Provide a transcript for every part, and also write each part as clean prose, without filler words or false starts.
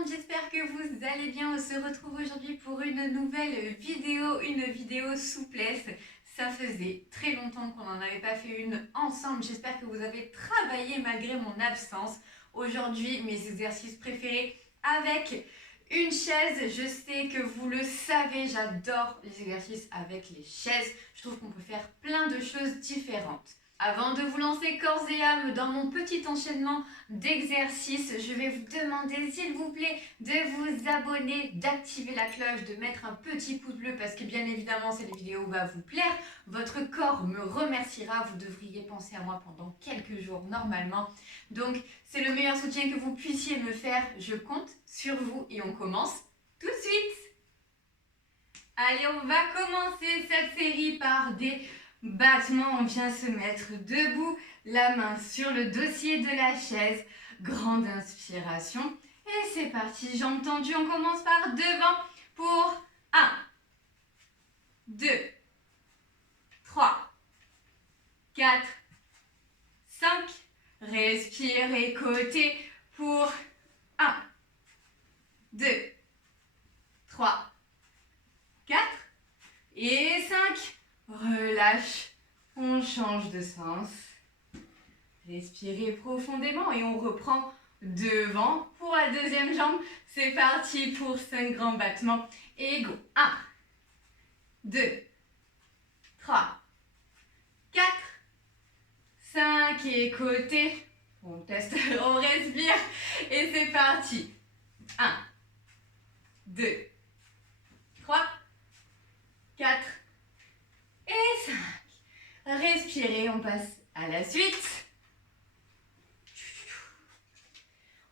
monde, j'espère que vous allez bien. On se retrouve aujourd'hui pour une nouvelle vidéo, une vidéo souplesse. Ça faisait très longtemps qu'on n'en avait pas fait une ensemble. J'espère que vous avez travaillé malgré mon absence. Aujourd'hui, mes exercices préférés avec une chaise. Je sais que vous le savez, j'adore les exercices avec les chaises. Je trouve qu'on peut faire plein de choses différentes. Avant de vous lancer corps et âme dans mon petit enchaînement d'exercices, je vais vous demander s'il vous plaît de vous abonner, d'activer la cloche, de mettre un petit pouce bleu parce que bien évidemment cette vidéo va vous plaire. Votre corps me remerciera, vous devriez penser à moi pendant quelques jours normalement. Donc c'est le meilleur soutien que vous puissiez me faire, je compte sur vous et on commence tout de suite. Allez, on va commencer cette série par des battements. On vient se mettre debout, la main sur le dossier de la chaise. Grande inspiration. Et c'est parti, jambes tendues. On commence par devant pour 1, 2, 3, 4, 5. Respirez côté pour 1, 2, 3, 4 et 5. Relâche, on change de sens. Respirez profondément et on reprend devant pour la deuxième jambe. C'est parti pour 5 grands battements. Et go. 1, 2, 3, 4, 5 et côté. On teste, on respire et c'est parti. 1, 2, 3, 4 et 5. Respirez, on passe à la suite.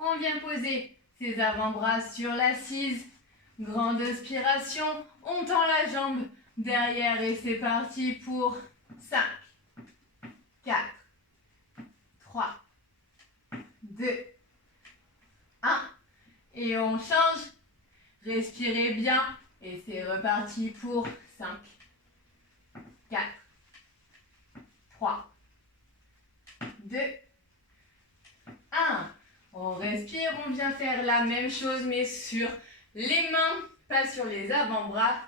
On vient poser ses avant-bras sur l'assise. Grande inspiration, on tend la jambe derrière et c'est parti pour 5, 4, 3, 2, 1. Et on change. Respirez bien et c'est reparti pour 5, 4, 3, 2, 1. On respire, on vient faire la même chose mais sur les mains, pas sur les avant-bras.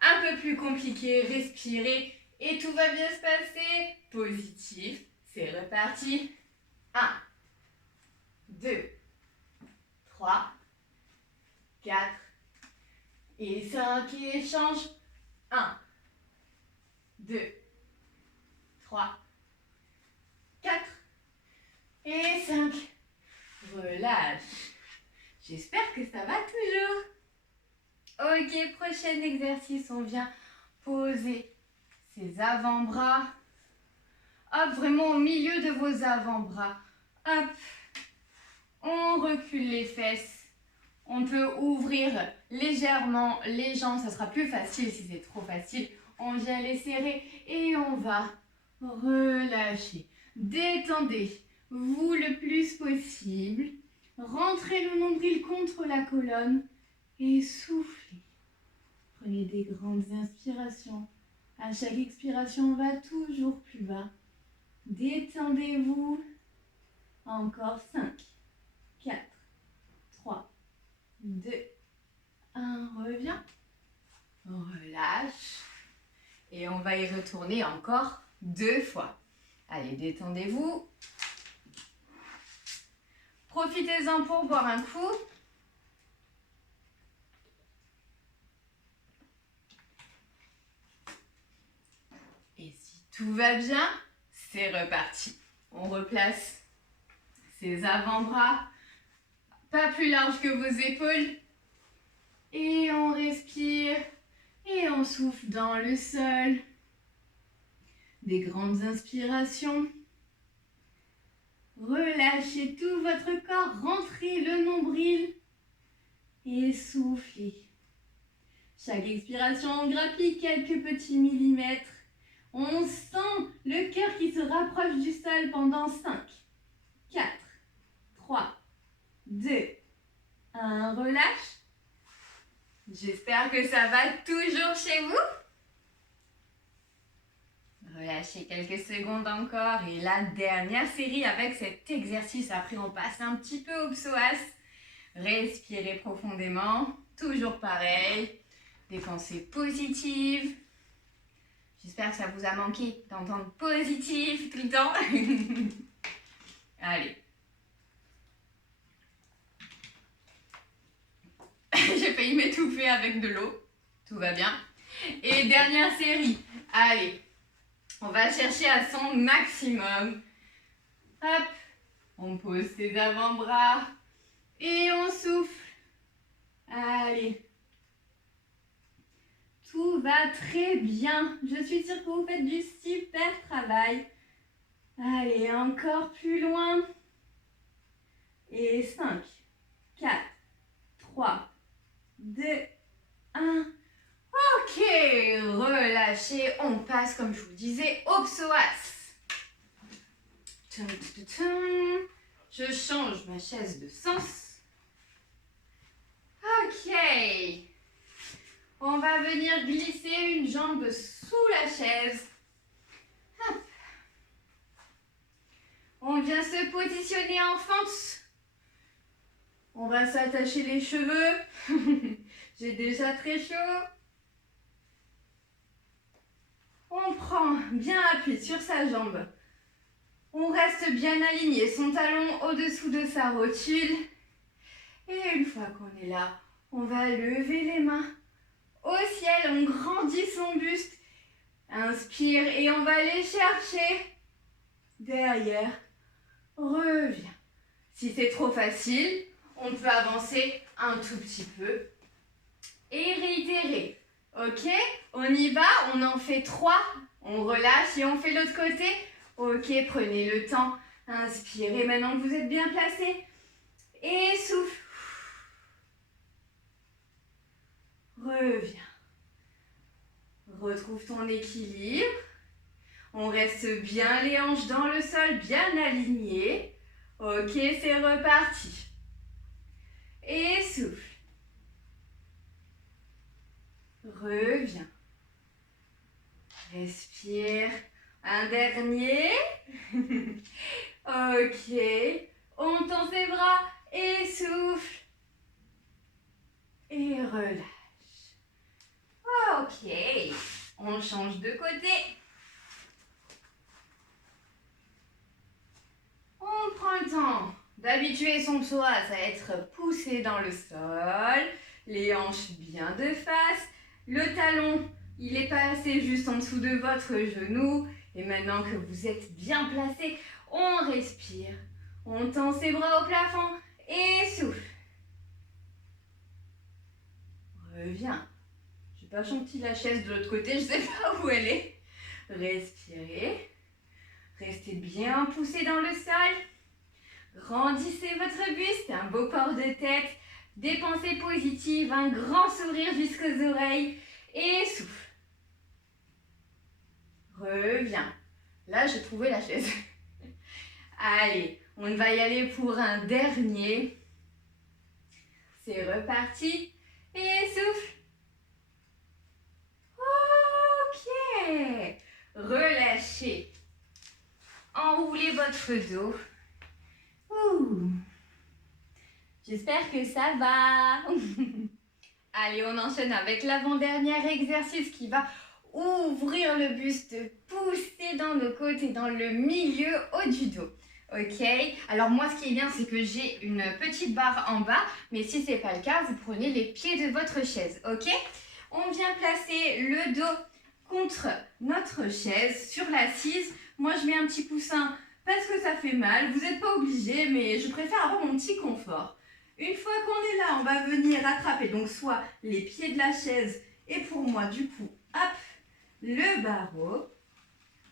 Un peu plus compliqué, respirez et tout va bien se passer. Positif, c'est reparti. 1, 2, 3, 4 et 5 et échange. 1, 2, 3, 4 et 5. Relâche. J'espère que ça va toujours. Ok, prochain exercice, on vient poser ses avant-bras. Hop, vraiment au milieu de vos avant-bras. Hop. On recule les fesses. On peut ouvrir légèrement les jambes. Ça sera plus facile si c'est trop facile. On vient les serrer et on va relâcher. Détendez-vous le plus possible. Rentrez le nombril contre la colonne et soufflez. Prenez des grandes inspirations. À chaque expiration, on va toujours plus bas. Détendez-vous. Encore 5, 4, 3, 2, 1. Reviens. On relâche. Et on va y retourner encore 2 fois. Allez, détendez-vous. Profitez-en pour boire un coup. Et si tout va bien, c'est reparti. On replace ses avant-bras, pas plus large que vos épaules. Et on respire et on souffle dans le sol. Des grandes inspirations. Relâchez tout votre corps, rentrez le nombril et soufflez. Chaque expiration, on grappille quelques petits millimètres. On sent le cœur qui se rapproche du sol pendant 5, 4, 3, 2, 1. Relâche. J'espère que ça va toujours chez vous. Relâchez quelques secondes encore et la dernière série avec cet exercice. Après, on passe un petit peu au psoas. Respirez profondément, toujours pareil. Des pensées positives. J'espère que ça vous a manqué d'entendre positif tout le temps. Allez. J'ai failli m'étouffer avec de l'eau. Tout va bien. Et dernière série. Allez. On va chercher à son maximum. Hop. On pose ses avant-bras. Et on souffle. Allez. Tout va très bien. Je suis sûre que vous faites du super travail. Allez, encore plus loin. Et 5, 4, 3, 2, 1. Ok, relâchez. On passe, comme je vous disais, au psoas. Je change ma chaise de sens. Ok. On va venir glisser une jambe sous la chaise. Hop. On vient se positionner en fente. On va s'attacher les cheveux. J'ai déjà très chaud. On prend bien appui sur sa jambe. On reste bien aligné, son talon au-dessous de sa rotule. Et une fois qu'on est là, on va lever les mains au ciel, on grandit son buste. Inspire et on va aller chercher. Derrière, reviens. Si c'est trop facile, on peut avancer un tout petit peu. Et réitérer. Ok, on y va, on en fait 3. On relâche et on fait l'autre côté. Ok, prenez le temps. Inspirez maintenant que vous êtes bien placé. Et souffle. Reviens. Retrouve ton équilibre. On reste bien les hanches dans le sol, bien alignées. Ok, c'est reparti. Et souffle. Reviens. Respire. Un dernier. Ok. On tend ses bras et souffle. Et relâche. Ok. On change de côté. On prend le temps d'habituer son psoas à être poussé dans le sol. Les hanches bien de face. Le talon, il est passé juste en dessous de votre genou. Et maintenant que vous êtes bien placé, on respire. On tend ses bras au plafond et souffle. Reviens. J'ai pas senti la chaise de l'autre côté, je sais pas où elle est. Respirez. Restez bien poussé dans le sol. Grandissez votre buste, un beau corps de tête. Des pensées positives, un grand sourire jusqu'aux oreilles. Et souffle. Reviens. Là, j'ai trouvé la chaise. Allez, on va y aller pour un dernier. C'est reparti. Et souffle. Ok. Relâchez. Enroulez votre dos. Ouh. J'espère que ça va. Allez, on enchaîne avec l'avant-dernier exercice qui va ouvrir le buste, pousser dans nos côtes et dans le milieu haut du dos. Ok, alors moi ce qui est bien c'est que j'ai une petite barre en bas, mais si c'est pas le cas, vous prenez les pieds de votre chaise. Ok, on vient placer le dos contre notre chaise sur l'assise. Moi je mets un petit coussin parce que ça fait mal. Vous n'êtes pas obligé, mais je préfère avoir mon petit confort. Une fois qu'on est là, on va venir attraper donc soit les pieds de la chaise et pour moi du coup, hop, le barreau.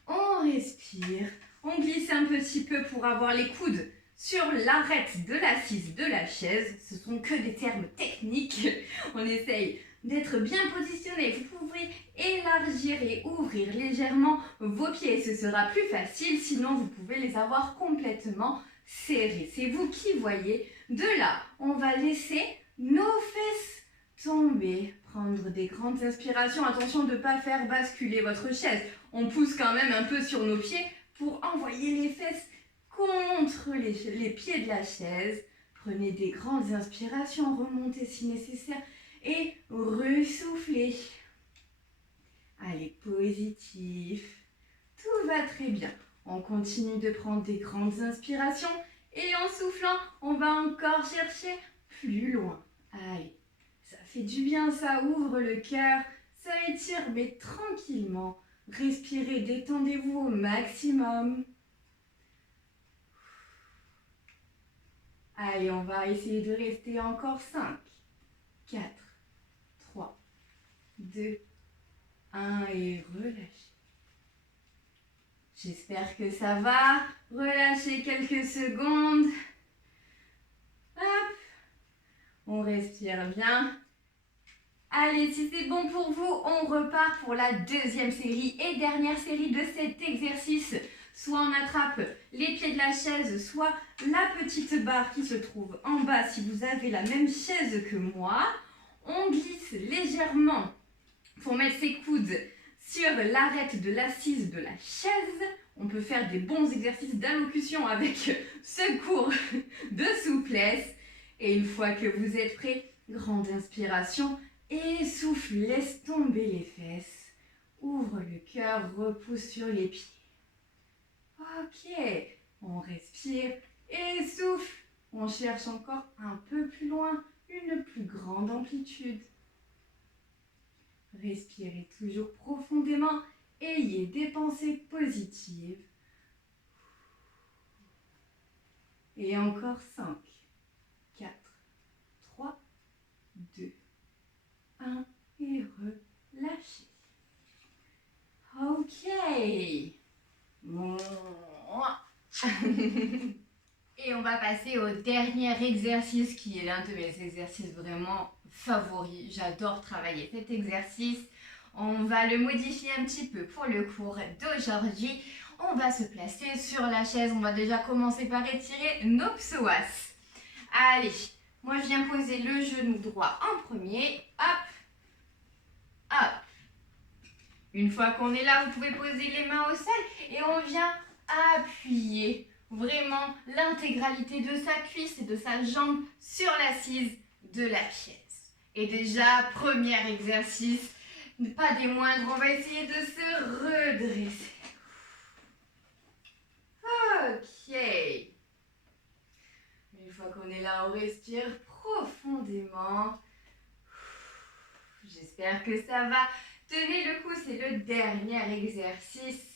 On respire, on glisse un petit peu pour avoir les coudes sur l'arête de l'assise de la chaise. Ce sont que des termes techniques. On essaye d'être bien positionné. Vous pouvez élargir et ouvrir légèrement vos pieds. Ce sera plus facile, sinon vous pouvez les avoir complètement serrés. C'est vous qui voyez. De là, on va laisser nos fesses tomber, prendre des grandes inspirations. Attention de ne pas faire basculer votre chaise. On pousse quand même un peu sur nos pieds pour envoyer les fesses contre les pieds de la chaise. Prenez des grandes inspirations, remontez si nécessaire et ressoufflez. Allez, positif. Tout va très bien. On continue de prendre des grandes inspirations et en soufflant, on va encore chercher plus loin. Allez, ça fait du bien, ça ouvre le cœur, ça étire, mais tranquillement. Respirez, détendez-vous au maximum. Allez, on va essayer de rester encore 5, 4, 3, 2, 1 et relâchez. J'espère que ça va. Relâchez quelques secondes. Hop. On respire bien. Allez, si c'est bon pour vous, on repart pour la deuxième série et dernière série de cet exercice. Soit on attrape les pieds de la chaise, soit la petite barre qui se trouve en bas si vous avez la même chaise que moi. On glisse légèrement pour mettre ses coudes sur l'arête de l'assise de la chaise. On peut faire des bons exercices d'allocution avec ce cours de souplesse. Et une fois que vous êtes prêts, grande inspiration et souffle, laisse tomber les fesses. Ouvre le cœur, repousse sur les pieds. Ok, on respire et souffle. On cherche encore un peu plus loin, une plus grande amplitude. Respirez toujours profondément. Ayez des pensées positives. Et encore 5, 4, 3, 2, 1 et relâchez. Ok. Et on va passer au dernier exercice qui est l'un de mes exercices vraiment favoris. J'adore travailler cet exercice. On va le modifier un petit peu pour le cours d'aujourd'hui. On va se placer sur la chaise. On va déjà commencer par étirer nos psoas. Allez, moi je viens poser le genou droit en premier. Hop, hop. Une fois qu'on est là, vous pouvez poser les mains au sol et on vient appuyer vraiment l'intégralité de sa cuisse et de sa jambe sur l'assise de la chaise. Et déjà, premier exercice, pas des moindres, on va essayer de se redresser. Ok. Une fois qu'on est là, on respire profondément. J'espère que ça va. Tenez le coup, c'est le dernier exercice.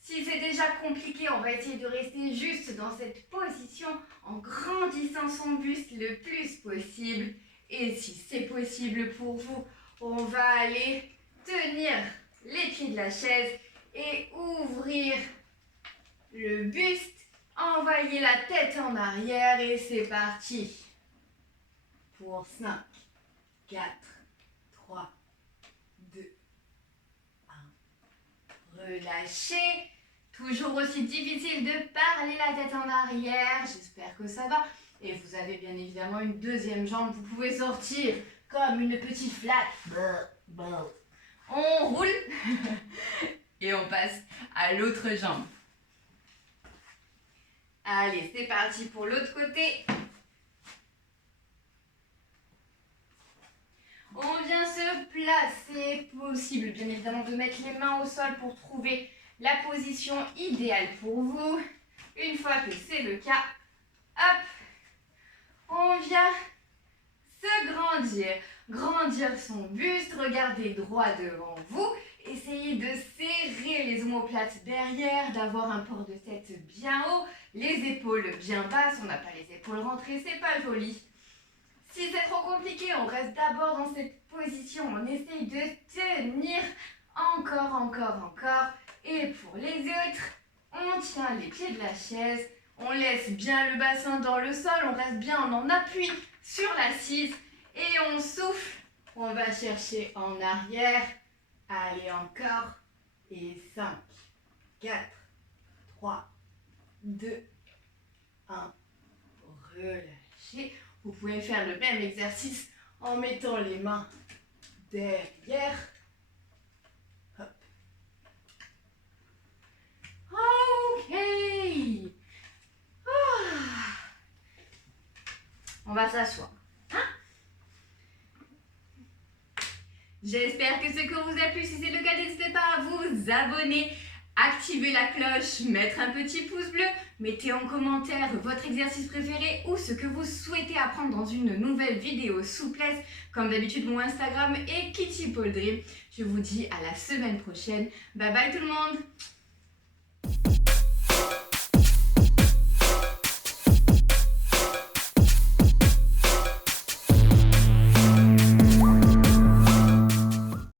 Si c'est déjà compliqué, on va essayer de rester juste dans cette position en grandissant son buste le plus possible. Et si c'est possible pour vous, on va aller tenir les pieds de la chaise et ouvrir le buste. Envoyer la tête en arrière et c'est parti. Pour 5, 4, 3, 2, 1. Relâchez. Toujours aussi difficile de parler la tête en arrière. J'espère que ça va. Et vous avez bien évidemment une deuxième jambe. Vous pouvez sortir comme une petite flaque. On roule. Et on passe à l'autre jambe. Allez, c'est parti pour l'autre côté. On vient se placer. Possible bien évidemment de mettre les mains au sol pour trouver la position idéale pour vous. Une fois que c'est le cas, hop, on vient se grandir. Grandir son buste, regardez droit devant vous. Essayez de serrer les omoplates derrière, d'avoir un port de tête bien haut, les épaules bien basses. On n'a pas les épaules rentrées, c'est pas joli. Si c'est trop compliqué, on reste d'abord dans cette position. On essaye de tenir encore. Et pour les autres, on tient les pieds de la chaise. On laisse bien le bassin dans le sol. On reste bien en appui sur l'assise. Et on souffle. On va chercher en arrière. Allez, encore. Et 5, 4, 3, 2, 1. Relâchez. Vous pouvez faire le même exercice en mettant les mains derrière. Hop. Ok. On va s'asseoir. J'espère que ce cours vous a plu. Si c'est le cas, n'hésitez pas à vous abonner, activer la cloche, mettre un petit pouce bleu, mettez en commentaire votre exercice préféré ou ce que vous souhaitez apprendre dans une nouvelle vidéo souplesse. Comme d'habitude, mon Instagram est Kitty Poldry. Je vous dis à la semaine prochaine. Bye bye tout le monde!